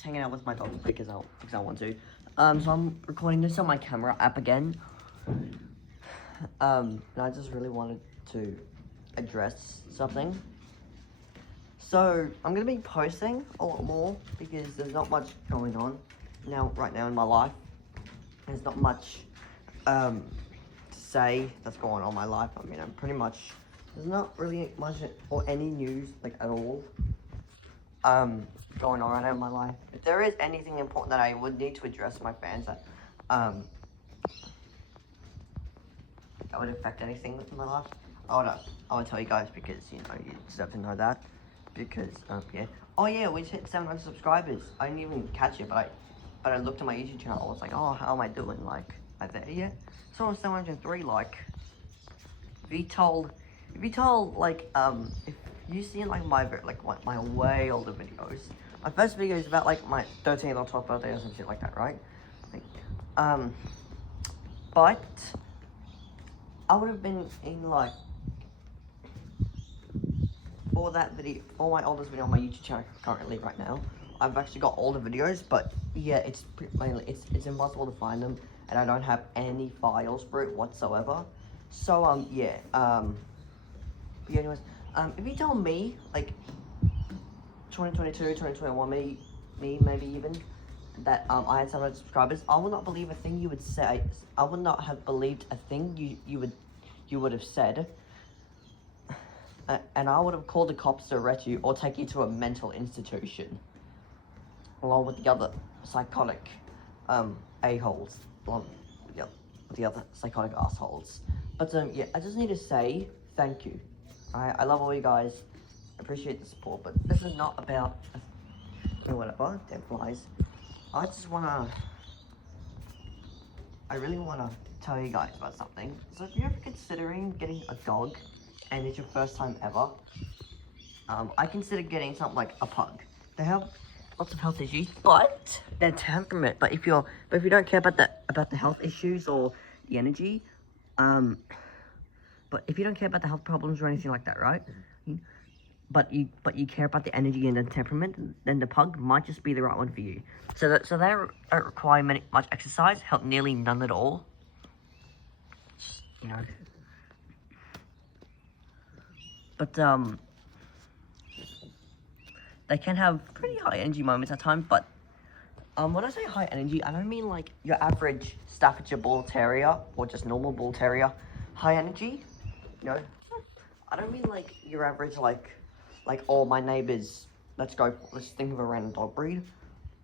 just hanging out with my dog because I want to. So I'm recording this on my camera app again. And I just really wanted to address something. So I'm gonna be posting a lot more because there's not much going on right now in my life. There's not much to say that's going on in my life. I mean, I'm pretty much, there's not really much or any news like at all going on right now in my life. If there is anything important that I would need to address my fans that would affect anything in my life, I would tell you guys because you deserve to know that. Because yeah. Oh yeah, we just hit 700 subscribers. I didn't even catch it, but I looked at my YouTube channel. I was like, oh, how am I doing? Like, I there yet? So I'm 703. Like, if you told like if you seen like my way older videos, my first video is about like my 13th or 12th birthday or some shit like that, right? Like, but I would have been in like for my oldest video on my YouTube channel currently right now. I've actually got older videos, but yeah, it's impossible to find them, and I don't have any files for it whatsoever. So yeah, anyways, if you tell me like 2022, 2021, maybe even that I had 700 subscribers, I would not believe a thing you would say. I would not have believed a thing you would have said. And I would have called the cops to arrest you or take you to a mental institution, along with the other psychotic a-holes, along with the other psychotic assholes. But yeah, I just need to say thank you. I love all you guys. I appreciate the support, but this is not about whatever. Damn flies. I really wanna tell you guys about something. So if you're ever considering getting a dog, and it's your first time ever, I consider getting something like a pug. They have lots of health issues, but their temperament. But if you don't care about the health issues or the energy, but if you don't care about the health problems or anything like that, right? But you care about the energy and the temperament, then the pug might just be the right one for you. So they don't require much exercise, help nearly none at all. You know. But they can have pretty high energy moments at times. But when I say high energy, I don't mean like your average Staffordshire Bull Terrier or just normal Bull Terrier high energy. You know, I don't mean like your average like oh, my neighbor's. Let's think of a random dog breed.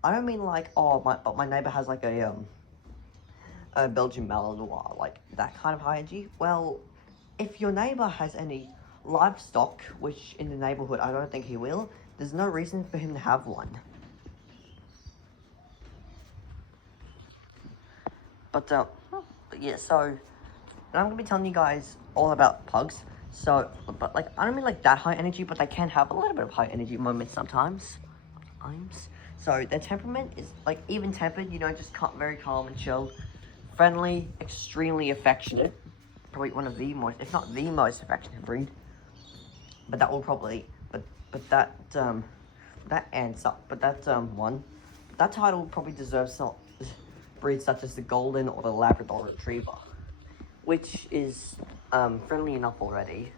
I don't mean like my neighbor has like a Belgian Malinois, like that kind of high energy. Well, if your neighbor has any livestock, which in the neighborhood I don't think he will, there's no reason for him to have one. But yeah, so I'm gonna be telling you guys all about pugs. So, but like I don't mean like that high energy, but they can have a little bit of high energy moments sometimes. So their temperament is like even tempered, just very calm and chill, friendly, extremely affectionate. Probably one of the most, if not the most affectionate breed. But that will probably, that title probably deserves some breeds such as the Golden or the Labrador Retriever, which is friendly enough already.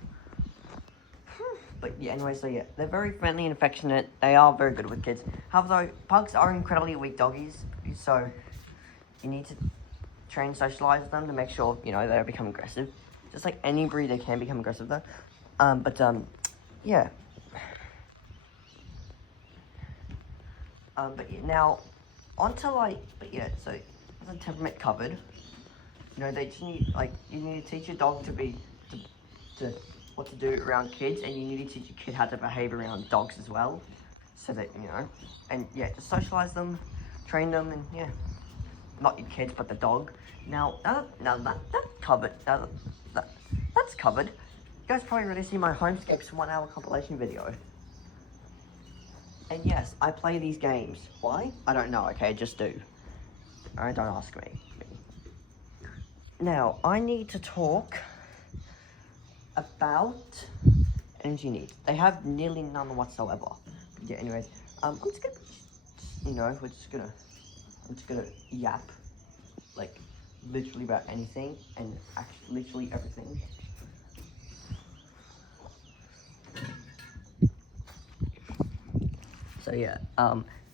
But yeah, anyway, so yeah, they're very friendly and affectionate. They are very good with kids. However, pugs are incredibly weak doggies, so you need to train, socialize them to make sure they don't become aggressive. Just like any breed, they can become aggressive though. Yeah. But yeah, now onto so the temperament covered. They just need you need to teach your dog to what to do around kids, and you need to teach your kid how to behave around dogs as well, so that and yeah, just socialize them, train them, and yeah, not your kids but the dog. Now that's covered. That's covered. You guys probably already seen my Homescapes 1 hour compilation video. And yes, I play these games. Why? I don't know, okay, just do. Alright, don't ask me. Now, I need to talk about energy needs. They have nearly none whatsoever. Yeah, anyways, I'm just gonna you know, I'm just gonna yap, like, literally about anything, and actually literally everything.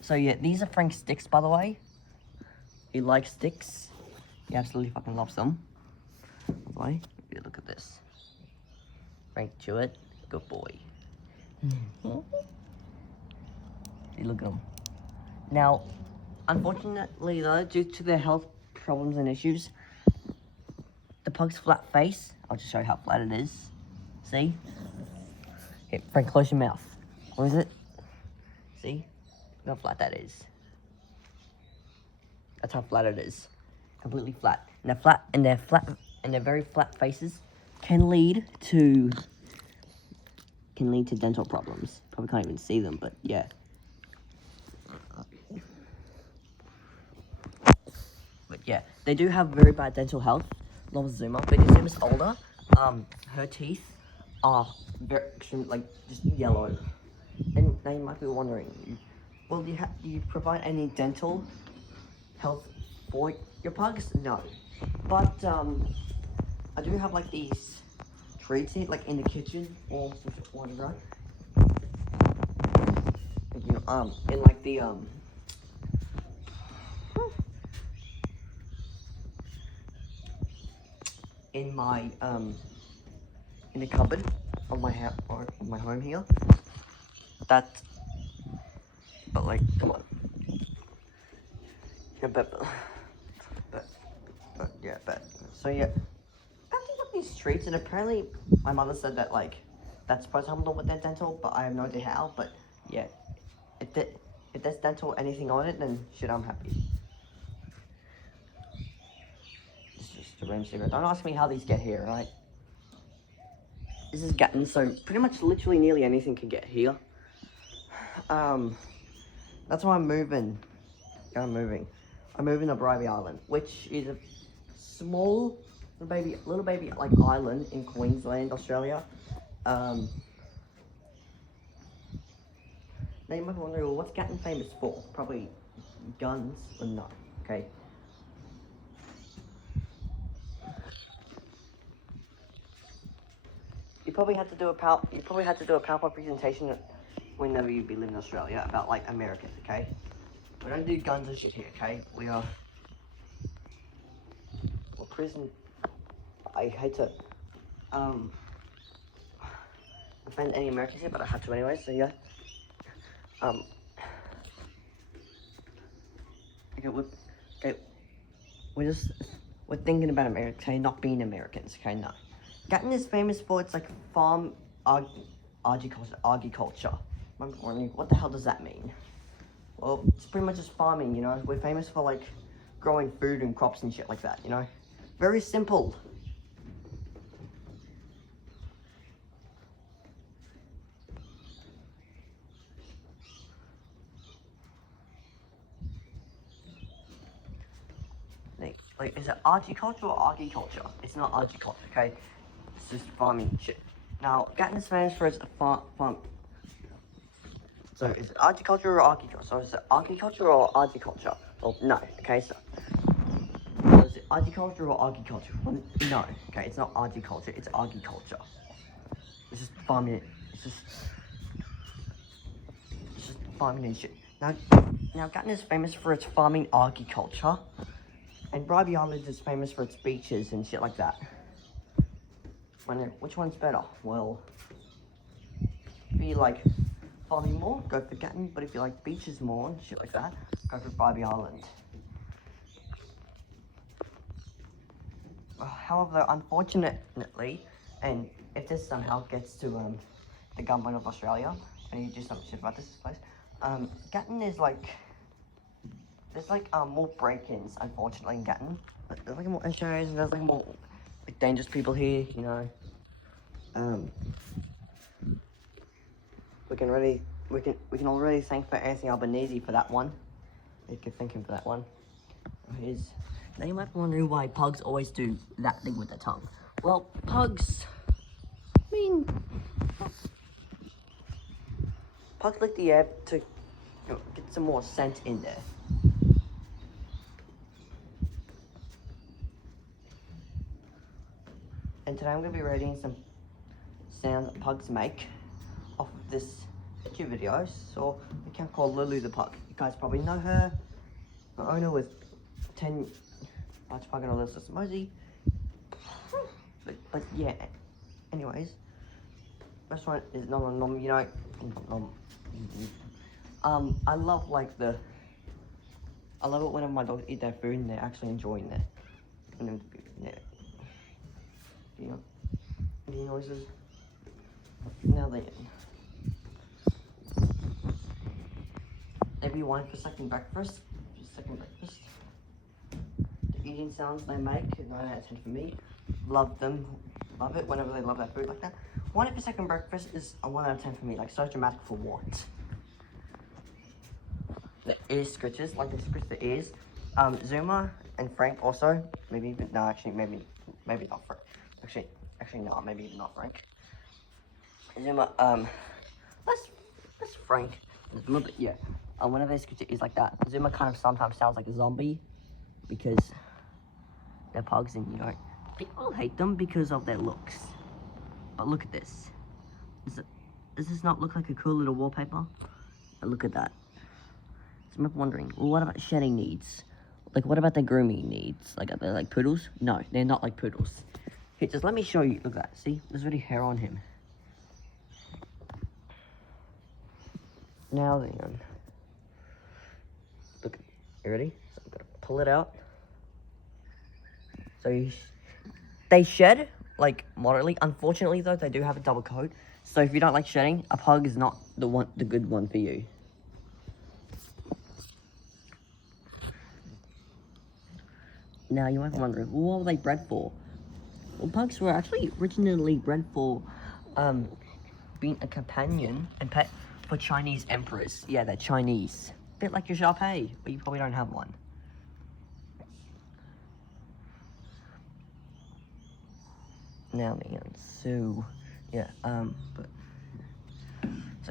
So yeah, these are Frank's sticks, by the way. He likes sticks. He absolutely fucking loves them. By the way, look at this. Frank Jewett, good boy. You look at him. Now, unfortunately though, due to their health problems and issues, the pug's flat face, I'll just show you how flat it is. See? Here, Frank, close your mouth. What is it? See? Look how flat that is. That's how flat it is. Completely flat. And their very flat faces can lead to dental problems. Probably can't even see them, but yeah. But yeah, they do have very bad dental health. Love zoom up. Because Zuma's older, her teeth are very extreme, like just yellow. And now you might be wondering, well, do you provide any dental health for your pugs? No, but I do have like these treats here, like in the kitchen or whatever. You know, in like the in my in the cupboard of my house or of my home here. But like, come on. Yeah, but yeah, so yeah. I think got these treats, and apparently my mother said that like that's supposed to help them with their dental, but I have no idea how. But yeah, if there's dental anything on it, then shit, I'm happy. It's just a random cigarette. Don't ask me how these get here, right? This is getting so pretty much literally nearly anything can get here. That's why I'm moving. Yeah, I'm moving to Bribey Island, which is a small little baby like island in Queensland, Australia. Now you might wonder, well, what's Gatton famous for? Probably guns, or no? Okay. You probably had to do a PowerPoint presentation whenever you'd be living in Australia about like Americans, okay? We don't do guns and shit here, okay? We're prison. I hate to offend any Americans here, but I had to anyway. So yeah. Okay, we're thinking about America, okay? Not being Americans, okay? No. Gatton is famous for its like farm agriculture. I'm wondering, what the hell does that mean? Well, it's pretty much just farming, you know? We're famous for like growing food and crops and shit like that, you know? Very simple. Like, is it agriculture or agriculture? It's not agriculture, okay? It's just farming shit. Now, Gatton is famous for its farm. So, is it agriculture or agriculture? So, is it agriculture or agriculture? Well, no, okay, so is it agriculture or agriculture? Well, no, okay, it's not agriculture, it's agriculture. It's just farming, it's just farming and shit. Now Gatton is famous for its farming agriculture. And Bribey Island is famous for its beaches and shit like that. Which one's better? Well, if you like farming more, go for Gatton. But if you like beaches more and shit like that, go for Bribey Island. However, unfortunately, and if this somehow gets to the government of Australia, I need to do some shit about this place. Gatton is like, there's like more break-ins, unfortunately, in Gatton. There's like more HOAs and there's like more like dangerous people here, you know. We can already thank for Anthony Albanese for that one. You can thank him for that one. Now you might be wondering why pugs always do that thing with their tongue. Well, pugs lick the air to get some more scent in there. And today I'm going to be rating some sounds pugs make off of this YouTube video. So we can call Lulu the pug. You guys probably know her. The owner with 10 large pug and a little Mosey. But yeah, anyways, restaurant is nom, you know, I love like I love it when my dogs eat their food and they're actually enjoying it. You know, the noises. Now then, maybe one for second breakfast. The eating sounds they make, 9 out of 10 for me. Love them, love it whenever they love their food like that. 1 for second breakfast is a 1 out of 10 for me. Like so dramatic for what? The ear scratches, like they scratch the ears. Zuma and Frank also. Maybe even no, actually maybe not Frank. Actually no, maybe not Frank. Zuma, let's Frank. Zuma, but yeah. Whenever they scratch the ears like that, Zuma kind of sometimes sounds like a zombie because they're pugs and you know people hate them because of their looks. But look at this. Does this not look like a cool little wallpaper? And look at that. So I'm wondering, well, what about shedding needs? Like, what about their grooming needs? Like, are they like poodles? No, they're not like poodles. Here, just let me show you. Look at that. See, there's already hair on him. Now then, look. You ready? So I'm gonna pull it out. So they shed like moderately. Unfortunately, though, they do have a double coat. So if you don't like shedding, a pug is not the good one for you. Now you might be wondering, well, what were they bred for? Well, pugs were actually originally bred for being a companion and pet for Chinese emperors. Yeah, they're Chinese. A bit like your Shar Pei, but you probably don't have one. Now, man, so yeah, so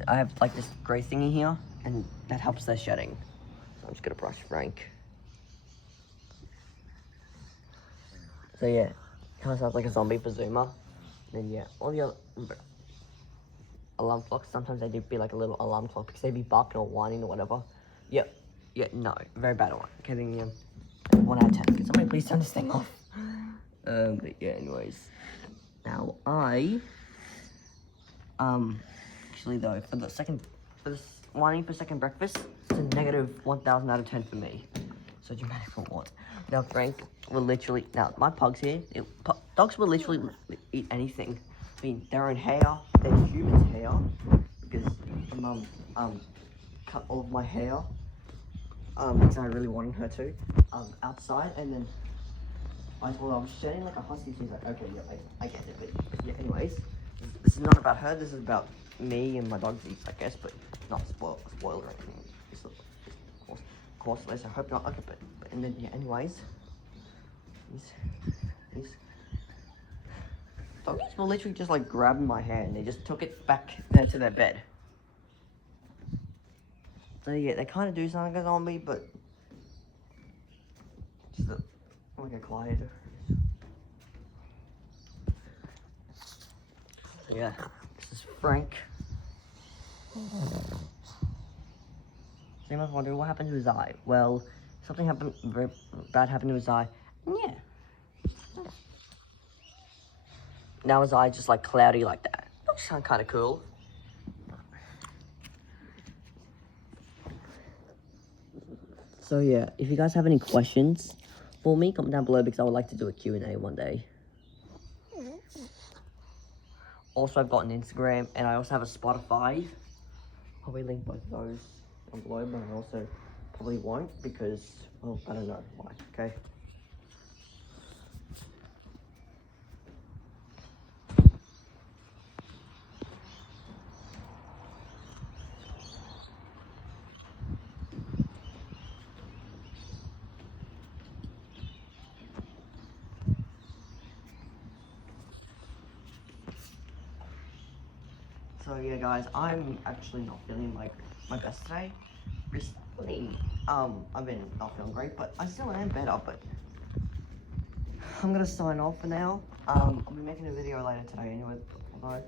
I have like this grey thingy here, and that helps their shedding. So I'm just gonna brush Frank. So yeah, kind of sounds like a zombie for Zuma. Then yeah, all the other alarm clocks, sometimes they do be like a little alarm clock because they be barking or whining or whatever. Yep, yeah, no, very bad one. Okay, then yeah, 1 out of 10. Can somebody please turn this thing off? But yeah, anyways. Now actually though, for this whining for second breakfast, it's a negative 1,000 out of 10 for me. So dramatic for what? Now Frank will literally, now my pugs here, dogs will literally eat anything. I mean, their own hair, their human's hair, because my mum cut all of my hair, because I really wanted her to, outside, and then I told her I was shedding like a husky. She's like, okay, yeah, I get it, but yeah, anyways, this is not about her, this is about me and my dog's eats, I guess, but not spoiled or anything. It's of course, at least I hope not. Okay, but and then yeah, anyways, these doggies were literally just like grabbing my hand and they just took it back there to their bed. So yeah, they kind of do something on me, but just like a quieter. So yeah, this is Frank. So you must wonder what happened to his eye. Well, something very bad happened to his eye. Yeah. Now his eye just like cloudy like that. That sounds kind of cool. So yeah, if you guys have any questions for me, comment down below because I would like to do a Q&A one day. Also, I've got an Instagram and I also have a Spotify. Probably link both of those down below, but I also probably won't because, well, I don't know why, okay? So yeah, guys, I'm actually not feeling my best today. recently, I've been not feeling great, but I still am better, but I'm gonna sign off for now. I'll be making a video later today anyway, bye.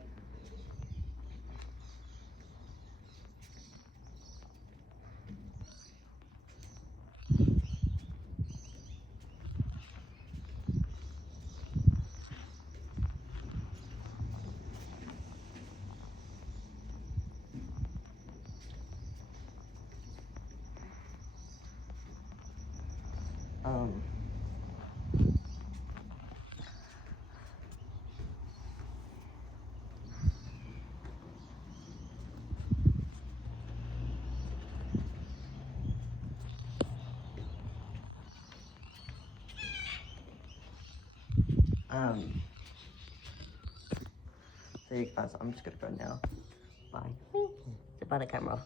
Um, um, so you guys, I'm just gonna go now. Bye. Goodbye the camera.